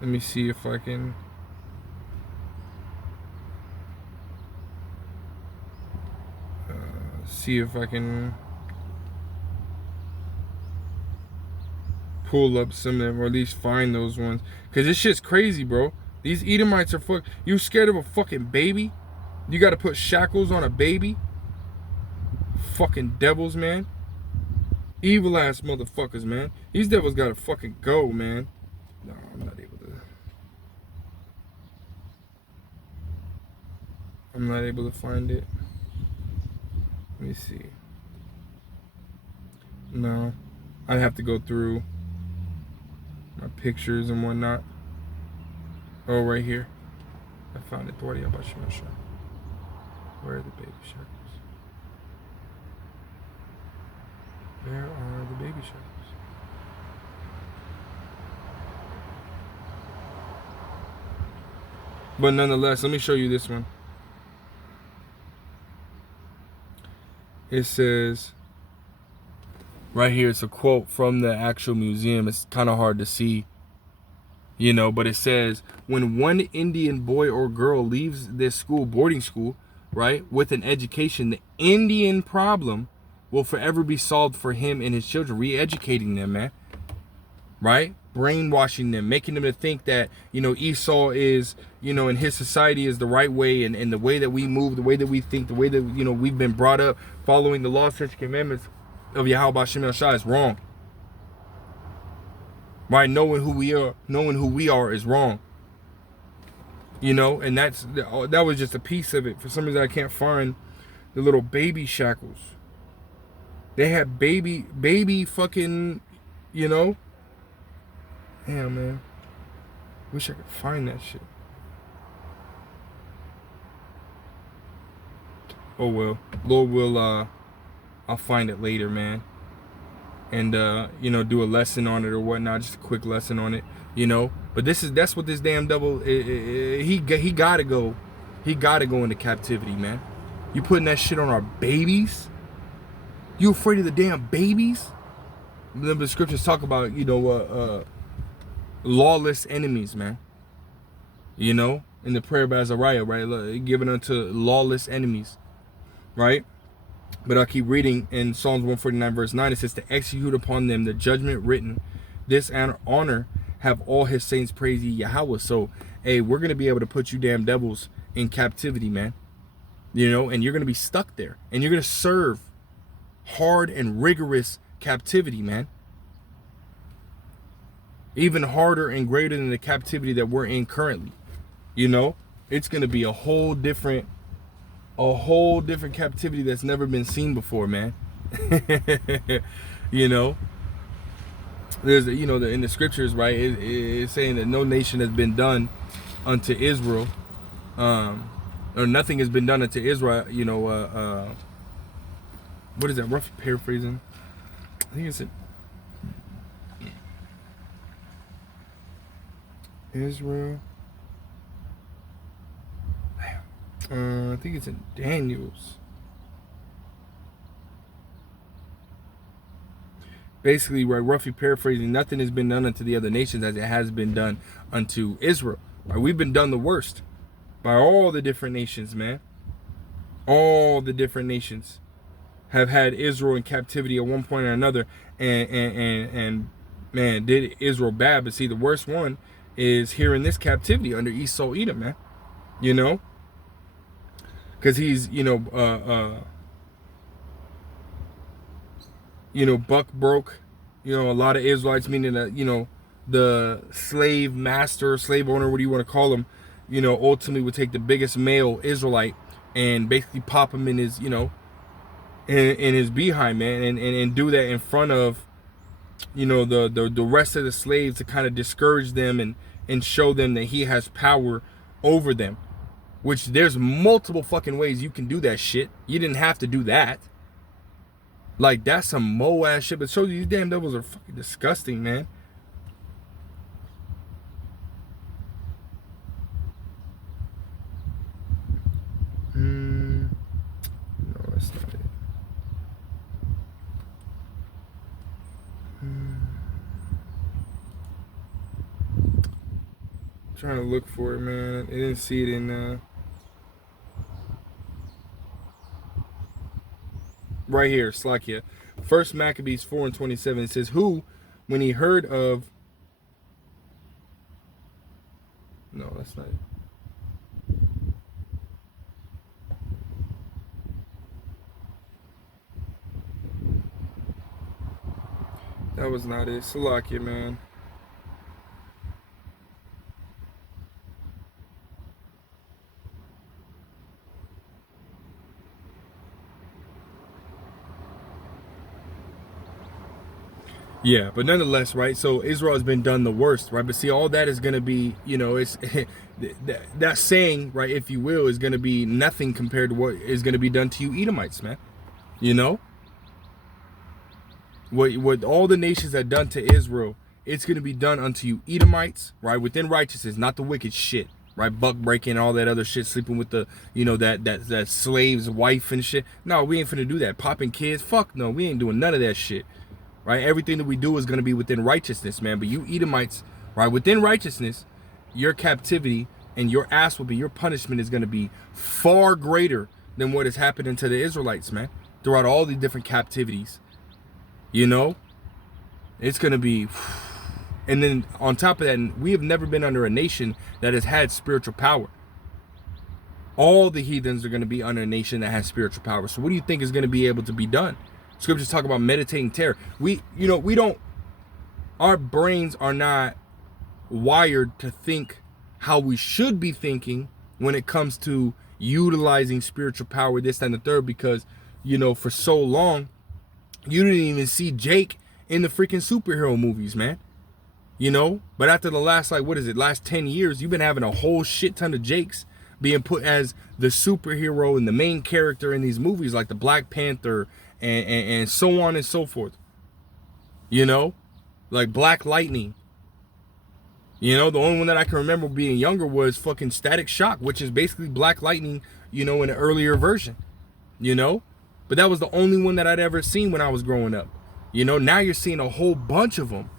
Let me see if I can pull up some of them, or at least find those ones. Cause this shit's crazy, bro. These Edomites are you scared of a fucking baby? You gotta put shackles on a baby? Fucking devils, man. Evil ass motherfuckers, man. These devils gotta fucking go, man. No, I'm not able to find it. Let me see. No, I'd have to go through my pictures and whatnot. Oh, right here. I found it. Where are the baby shackles? Where are the baby shackles? But nonetheless, let me show you this one. It says, right here, it's a quote from the actual museum. It's kind of hard to see, you know, but it says, when one Indian boy or girl leaves this boarding school, right, with an education, the Indian problem will forever be solved for him and his children. Re-educating them, man. Right? Brainwashing them, making them to think that, you know, Esau is, you know, in his society is the right way, and the way that we move, the way that we think, the way that, you know, we've been brought up following the law, statutes, commandments of Yahweh Shem Shai is wrong. Right? Knowing who we are is wrong. You know, and that was just a piece of it. For some reason I can't find the little baby shackles. They had baby fucking, you know. Damn, man. Wish I could find that shit. Oh well. Lord will, I'll find it later, man. And, you know, do a lesson on it or whatnot. Just a quick lesson on it, you know. But that's what this damn devil, he gotta go. He gotta go into captivity, man. You putting that shit on our babies? You afraid of the damn babies? The scriptures talk about, you know, lawless enemies, man. You know, in the prayer of Azariah, right? Given unto lawless enemies, right? But I'll keep reading in Psalms 149 verse 9. It says, to execute upon them the judgment written, this honor have all his saints praise ye Yahweh. So, hey, we're going to be able to put you damn devils in captivity, man. You know, and you're going to be stuck there. And you're going to serve hard and rigorous captivity, man. Even harder and greater than the captivity that we're in currently. You know, it's going to be a whole different captivity that's never been seen before, man. You know, there's, you know, in the scriptures, right, it's saying that no nation has been done unto Israel, or nothing has been done unto Israel, you know, what is that, rough paraphrasing? I think it's Israel. I think it's in Daniel's. Basically, right, roughly paraphrasing, nothing has been done unto the other nations as it has been done unto Israel. Right? We've been done the worst by all the different nations, man. All the different nations have had Israel in captivity at one point or another, and man, did Israel bad. But see, the worst one is here in this captivity under Esau Edom, man. You know, because he's, you know, buck broke, you know, a lot of Israelites, meaning that, you know, the slave master, slave owner, what do you want to call him, you know, ultimately would take the biggest male Israelite and basically pop him in his, you know, in his behind, man, and do that in front of, you know, the rest of the slaves to kind of discourage them and show them that he has power over them. Which there's multiple fucking ways you can do that shit. You didn't have to do that. Like, that's some mo-ass shit. But it shows you these damn devils are fucking disgusting, man. No, that's not it. Trying to look for it, man. I didn't see it in right here, Slakia. First Maccabees 4:27. It says, who, when he heard of, no, that's not it. That was not it. Slakia, man. Yeah, but nonetheless, right? So Israel has been done the worst, right? But see, all that is going to be, you know, it's that saying, right, if you will, is going to be nothing compared to what is going to be done to you Edomites, man. You know, what all the nations have done to Israel, it's going to be done unto you Edomites, right? Within righteousness, not the wicked shit, right? Buck breaking and all that other shit, sleeping with the, you know, that slave's wife and shit. No, we ain't finna do that. Popping kids, fuck no, we ain't doing none of that shit. Right, everything that we do is going to be within righteousness, man. But you Edomites, right, within righteousness, your captivity and your ass whooping, your punishment is going to be far greater than what has happened to the Israelites, man. Throughout all these different captivities, you know, it's going to be. And then on top of that, we have never been under a nation that has had spiritual power. All the heathens are going to be under a nation that has spiritual power. So what do you think is going to be able to be done? Scriptures talk about meditating terror. Our brains are not wired to think how we should be thinking when it comes to utilizing spiritual power, this, that, and the third, because, you know, for so long, you didn't even see Jake in the freaking superhero movies, man. You know, but after the last, last 10 years, you've been having a whole shit ton of Jakes being put as the superhero and the main character in these movies, like the Black Panther and so on and so forth. You know, like Black Lightning. You know, the only one that I can remember being younger was fucking Static Shock, which is basically Black Lightning, you know, in an earlier version. You know, but that was the only one that I'd ever seen when I was growing up. You know, now you're seeing a whole bunch of them.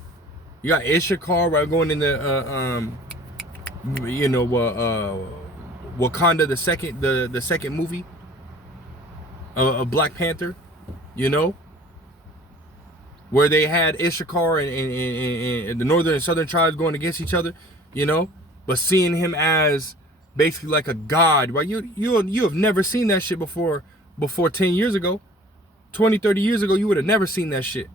You got Issachar, right, going in the You know, Wakanda, the second movie of Black Panther, you know, where they had Issachar and the northern and southern tribes going against each other, you know, but seeing him as basically like a god, right? You have never seen that shit before 10 years ago, 20, 30 years ago. You would have never seen that shit,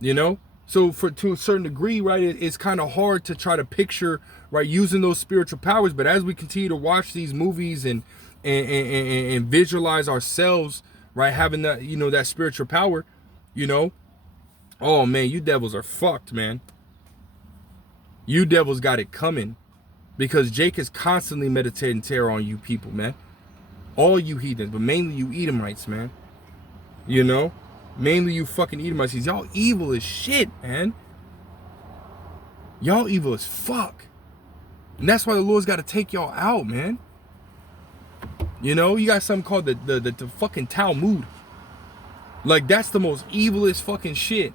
you know. So to a certain degree, right, it's kind of hard to try to picture, right, using those spiritual powers. But as we continue to watch these movies and visualize ourselves, right, having that, you know, that spiritual power, you know, oh man, you devils are fucked, man. You devils got it coming, because Jake is constantly meditating terror on you people, man. All you heathens, but mainly you Edomites, man. You know, mainly you fucking Edomites. Y'all evil as shit, man. Y'all evil as fuck. And that's why the Lord's got to take y'all out, man. You know, you got something called the fucking Talmud. Like, that's the most evilest fucking shit.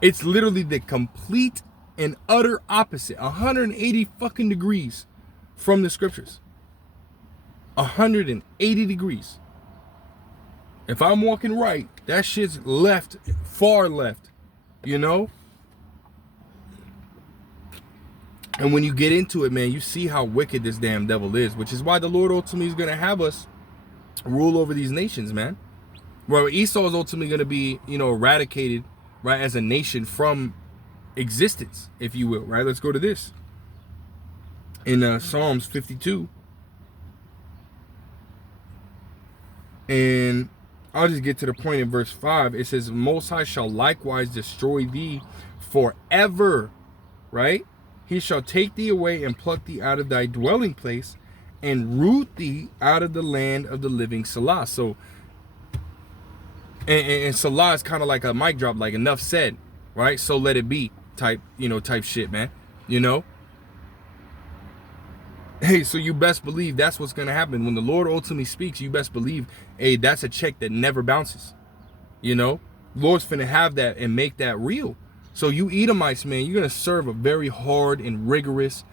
It's literally the complete and utter opposite, 180 fucking degrees from the scriptures. 180 degrees. If I'm walking right, that shit's left, far left, you know? And when you get into it, man, you see how wicked this damn devil is, which is why the Lord ultimately is going to have us rule over these nations, man. Where Esau is ultimately going to be, you know, eradicated, right, as a nation from existence, if you will, right? Let's go to this. In Psalms 52. And I'll just get to the point in verse 5. It says, Most High shall likewise destroy thee forever, right? He shall take thee away and pluck thee out of thy dwelling place and root thee out of the land of the living. Selah. So, and Selah is kind of like a mic drop, like enough said, right? So let it be type, you know, type shit, man. You know? Hey, so you best believe that's what's going to happen. When the Lord ultimately speaks, you best believe, hey, that's a check that never bounces. You know? Lord's finna have that and make that real. So you Edomites, man, you're going to serve a very hard and rigorous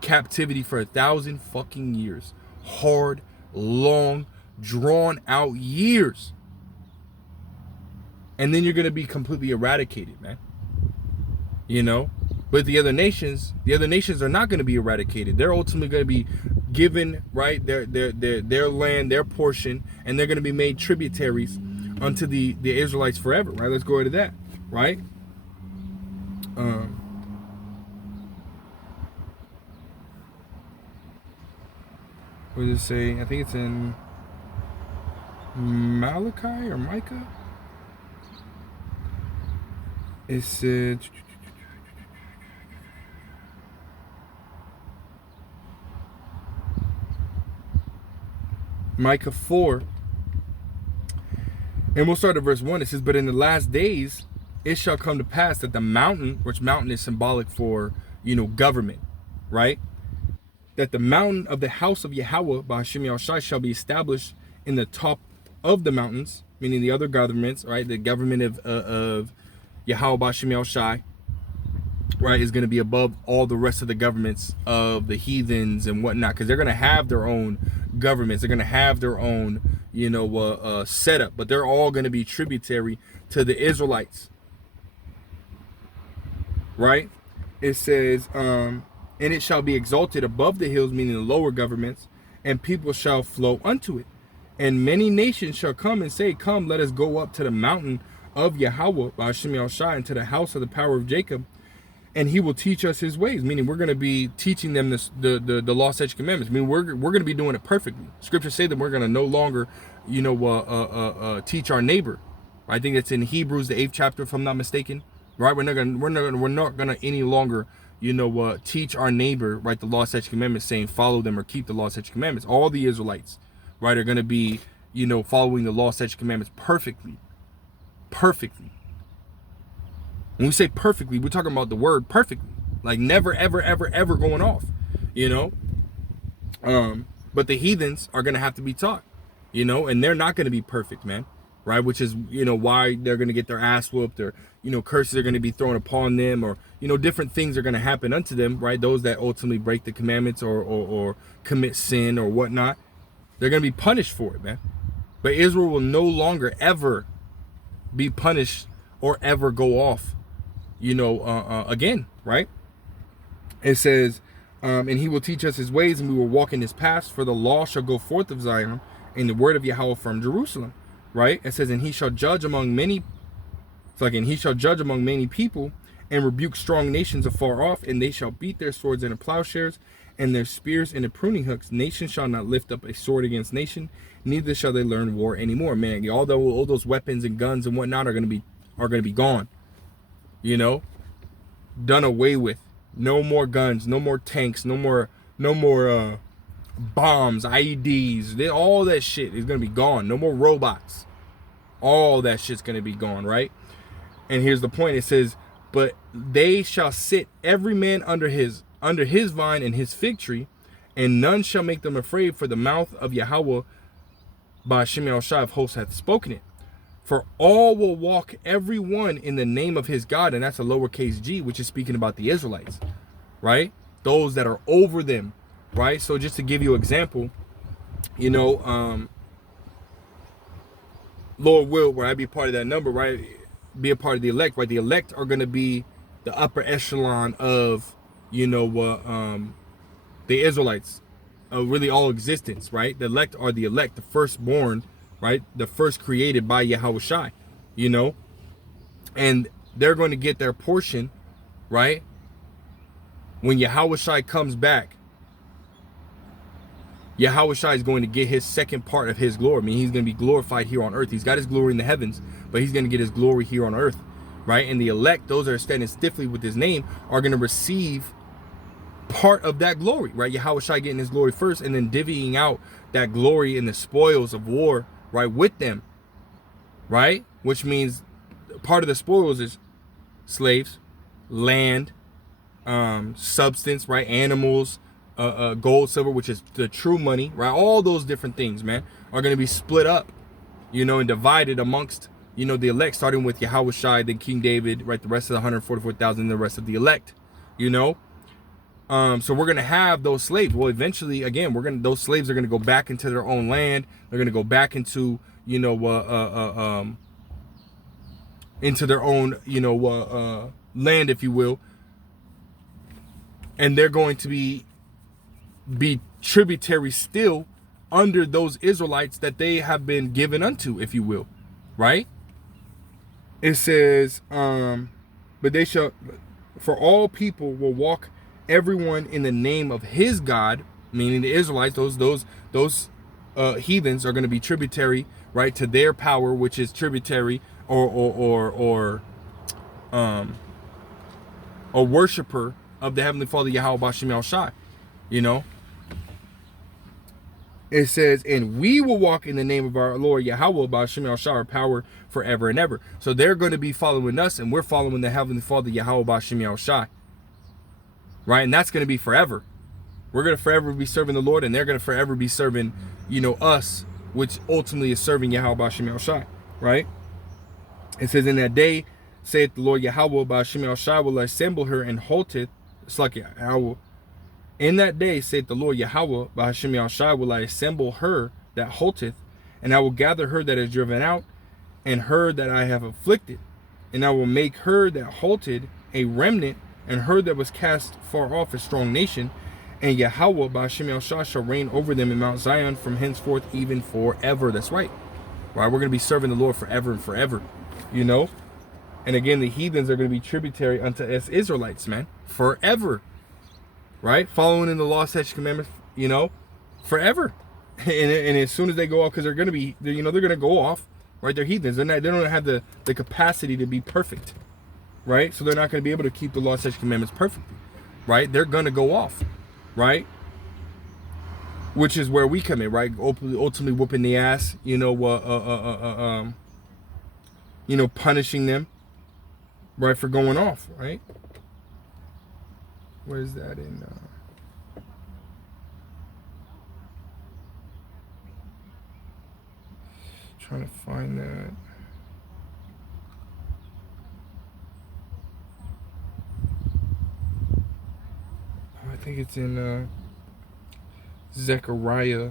captivity for 1,000 fucking years. Hard, long, drawn out years. And then you're going to be completely eradicated, man. You know? But the other nations are not going to be eradicated. They're ultimately going to be given, right, their land, their portion, and they're going to be made tributaries unto the Israelites forever, right? Let's go into that, right? What does it say? I think it's in Malachi or Micah. It said... Micah 4, and we'll start at verse 1. It says, But in the last days it shall come to pass that the mountain, which mountain is symbolic for, you know, government, right? That the mountain of the house of Yahweh, B'Hashem Yahushai, shall be established in the top of the mountains, meaning the other governments, right? The government of Yahweh, B'Hashem Yahushai, right, is going to be above all the rest of the governments of the heathens and whatnot, because they're going to have their own governments. They're going to have their own, you know, setup, but they're all going to be tributary to the Israelites, right? It says, and it shall be exalted above the hills, meaning the lower governments, and people shall flow unto it. And many nations shall come and say, Come, let us go up to the mountain of Yahweh, B'Hashem Yahushai, and to the house of the power of Jacob, and he will teach us his ways, meaning we're going to be teaching them the law, statutes, commandments. I mean, we're going to be doing it perfectly. Scriptures say that we're going to no longer, you know, teach our neighbor. I think it's in Hebrews, the 8th chapter, if I'm not mistaken. Right? We're not going to any longer, you know, teach our neighbor, right, the law, statutes, commandments, saying follow them or keep the law, statutes, commandments. All the Israelites, right, are going to be, you know, following the law, statutes, commandments perfectly. Perfectly. When we say perfectly, we're talking about the word perfectly, like never, ever, ever, ever going off, you know. But the heathens are going to have to be taught, you know, and they're not going to be perfect, man. right? Which is, why they're going to get their ass whooped, or, curses are going to be thrown upon them, or, different things are going to happen unto them, right? Those that ultimately break the commandments or commit sin or whatnot, they're going to be punished for it, man. But Israel will no longer ever be punished or ever go off, again, right? It says, and he will teach us his ways, and we will walk in his paths, for the law shall go forth of Zion, and the word of Yahweh from Jerusalem, right? It says, and he shall judge among many, and he shall judge among many people, and rebuke strong nations afar off, and they shall beat their swords into plowshares, and their spears into pruning hooks. Nation shall not lift up a sword against nation, neither shall they learn war anymore. Man, all those weapons and guns and whatnot are gonna be gone. Done away with. No more guns, no more tanks, no more bombs, IEDs. All that shit is gonna be gone. No more robots. All that shit's gonna be gone, right? And here's the point. It says, but they shall sit every man under his vine and his fig tree, and none shall make them afraid, for the mouth of Yahweh by Hashem Shai of hosts hath spoken it. For all will walk every one in the name of his God, and that's a lowercase g, which is speaking about the Israelites, right? Those that are over them, right? So just to give you an example, Lord will, where I be part of that number, right? Be a part of the elect, right? The elect are going to be the upper echelon of, the Israelites, really all existence, right? The elect are the elect, the firstborn, right? The first created by Yahweh Shai, and they're going to get their portion, right? When Yahweh Shai comes back, Yahweh Shai is going to get his second part of his glory. I mean, he's going to be glorified here on earth. He's got his glory in the heavens, but he's going to get his glory here on earth, right? And the elect, those that are standing stiffly with his name, are going to receive part of that glory, right? Yahweh Shai getting his glory first, and then divvying out that glory and the spoils of war, right, with them, right? Which means part of the spoils is slaves, land, substance, right? Animals, gold, silver, which is the true money, right? All those different things, man, are going to be split up, and divided amongst, the elect, starting with Yahweh Shai, then King David, right? The rest of the 144,000, the rest of the elect, so we're going to have those slaves. Well, eventually, again, those slaves are going to go back into their own land. They're going to go back into, into their own, land, if you will. And they're going to be tributary still under those Israelites that they have been given unto, if you will, right? It says, but they shall, for all people will walk everyone in the name of his God, meaning the Israelites. Those heathens are going to be tributary, right, to their power, which is tributary or a worshiper of the Heavenly Father Yahweh Bashim Shai. It says, and we will walk in the name of our Lord Yahweh Bashim Shai, our power forever and ever. So they're going to be following us, and we're following the Heavenly Father Yahweh Bashim Shai. Right, and that's going to be forever. We're going to forever be serving the Lord, and they're going to forever be serving, us, which ultimately is serving Yahweh Bashim Shai, right? It says, in that day, saith the Lord Yahweh Bashim Shai, will assemble her and halteth. It's like Yahweh. In that day, saith the Lord Yahweh Bashim Shai, will I assemble her that halteth, and I will gather her that is driven out, and her that I have afflicted, and I will make her that halted a remnant, and her that was cast far off a strong nation, and Yahweh Bashim Shai shall reign over them in Mount Zion from henceforth even forever. That's right. Right? We're going to be serving the Lord forever and forever, And again, the heathens are going to be tributary unto us Israelites, man, forever. Right? Following in the law, statutes, commandments, forever. And as soon as they go off, because they're going to be, they're going to go off, right? They're heathens. They don't have the capacity to be perfect. Right? So they're not going to be able to keep the law, statutes, commandments perfectly, right? They're going to go off, right? Which is where we come in, right? Ultimately whooping the ass, punishing them, right, for going off, right? Where is that in? trying to find that. I think it's in Zechariah.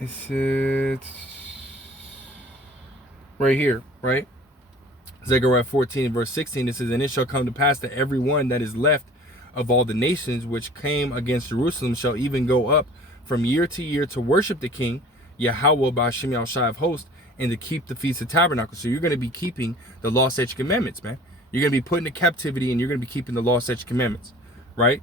It's right here, right? Zechariah 14 verse 16, it says, and it shall come to pass that every one that is left of all the nations which came against Jerusalem shall even go up from year to year to worship the King, Yahweh Ba'ashem Yahushai of hosts, and to keep the Feast of Tabernacles. So you're going to be keeping the law, statutes, commandments, man. You're going to be put into captivity, and you're going to be keeping the law, statutes, commandments, right?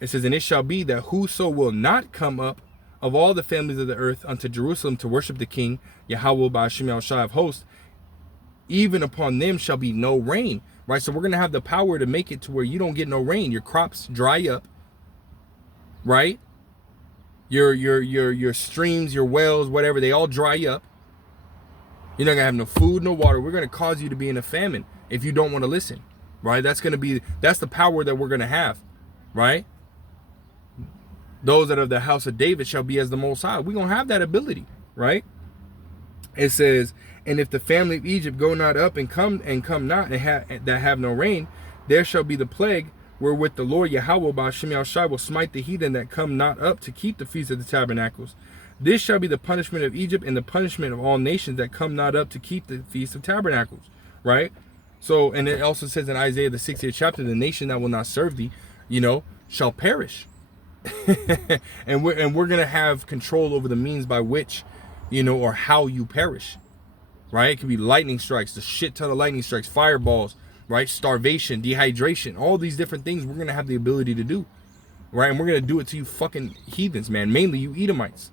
It says, and it shall be that whoso will not come up of all the families of the earth unto Jerusalem to worship the King, Yahweh Ba'ashem Yahushai of hosts, even upon them shall be no rain, right? So we're going to have the power to make it to where you don't get no rain. Your crops dry up, right? Your streams, your wells, whatever, they all dry up. You're not going to have no food, no water. We're going to cause you to be in a famine if you don't want to listen, right? That's the power that we're going to have, right? Those that are of the house of David shall be as the Most High. We're going to have that ability, right? It says, and if the family of Egypt go not up and come not, and that have no rain, there shall be the plague wherewith the Lord Yahweh Ba'ashem Yahushai will smite the heathen that come not up to keep the feast of the tabernacles. This shall be the punishment of Egypt and the punishment of all nations that come not up to keep the feast of tabernacles, right? So, and it also says in Isaiah the 60th chapter, the nation that will not serve thee, shall perish. and we're gonna have control over the means by which, or how you perish, right? It can be lightning strikes, the shit ton of lightning strikes, fireballs, right? Starvation, dehydration, all these different things we're gonna have the ability to do, right? And we're gonna do it to you fucking heathens, man. Mainly you Edomites,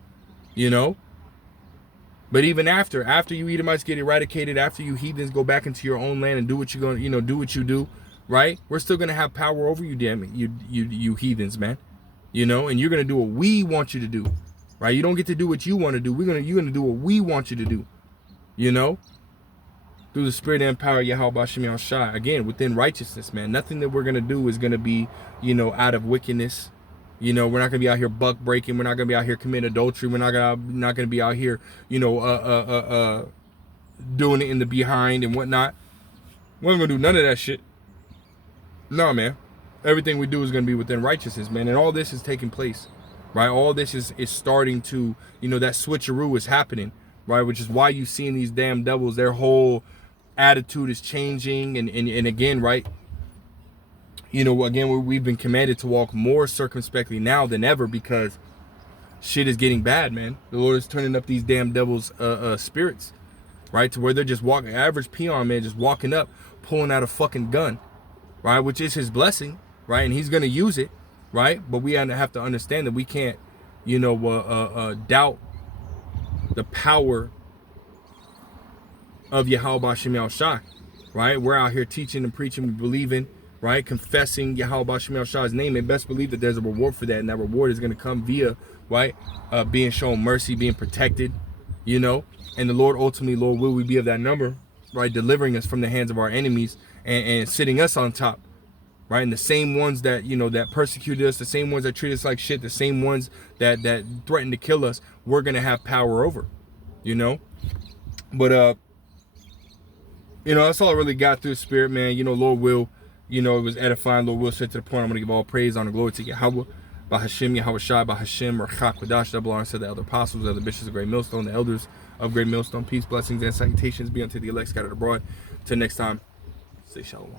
But even after you Edomites get eradicated, after you heathens go back into your own land and do what you're gonna, do what you do, right? We're still gonna have power over you, damn it, you heathens, man. And you're gonna do what we want you to do, right? You don't get to do what you want to do. You're gonna do what we want you to do, through the spirit and power of Yahweh Ba'ashem Yahushai. Again, within righteousness, man. Nothing that we're gonna do is gonna be, out of wickedness. We're not gonna be out here buck breaking. We're not gonna be out here committing adultery. We're not gonna be out here, doing it in the behind and whatnot. We're not gonna do none of that shit. No, man. Everything we do is gonna be within righteousness, man. And all this is taking place, right? All this is starting to, that switcheroo is happening, right? Which is why you seeing these damn devils, their whole attitude is changing, and again, right? Again, we've been commanded to walk more circumspectly now than ever because shit is getting bad, man. The Lord is turning up these damn devils' spirits, right? To where they're just walking, average peon, man, just walking up, pulling out a fucking gun, right? Which is his blessing, right? And he's gonna use it, right? But we have to understand that we can't, doubt the power of Yahweh Ba'ashem Yahushai, right? We're out here teaching and preaching and believing, right? Confessing Yahweh Ba'ashem Yahushai's name, and best believe that there's a reward for that, and that reward is going to come via, right, being shown mercy, being protected, and the Lord ultimately, Lord, will we be of that number, right, delivering us from the hands of our enemies and sitting us on top, right? And the same ones that, that persecuted us, the same ones that treat us like shit, the same ones that threaten to kill us, we're going to have power over, But, that's all I really got through the spirit, man. Lord will, it was edifying. Lord will sit to the point. I'm going to give all praise, honor, glory to Yahweh, Ba'ashem, Yahweh Shai, Ba'ashem, Rachak, Wadash, double honor to the elder apostles, the other bishops of Great Millstone, the elders of Great Millstone. Peace, blessings, and salutations be unto the elect scattered abroad. Till next time, say shalom.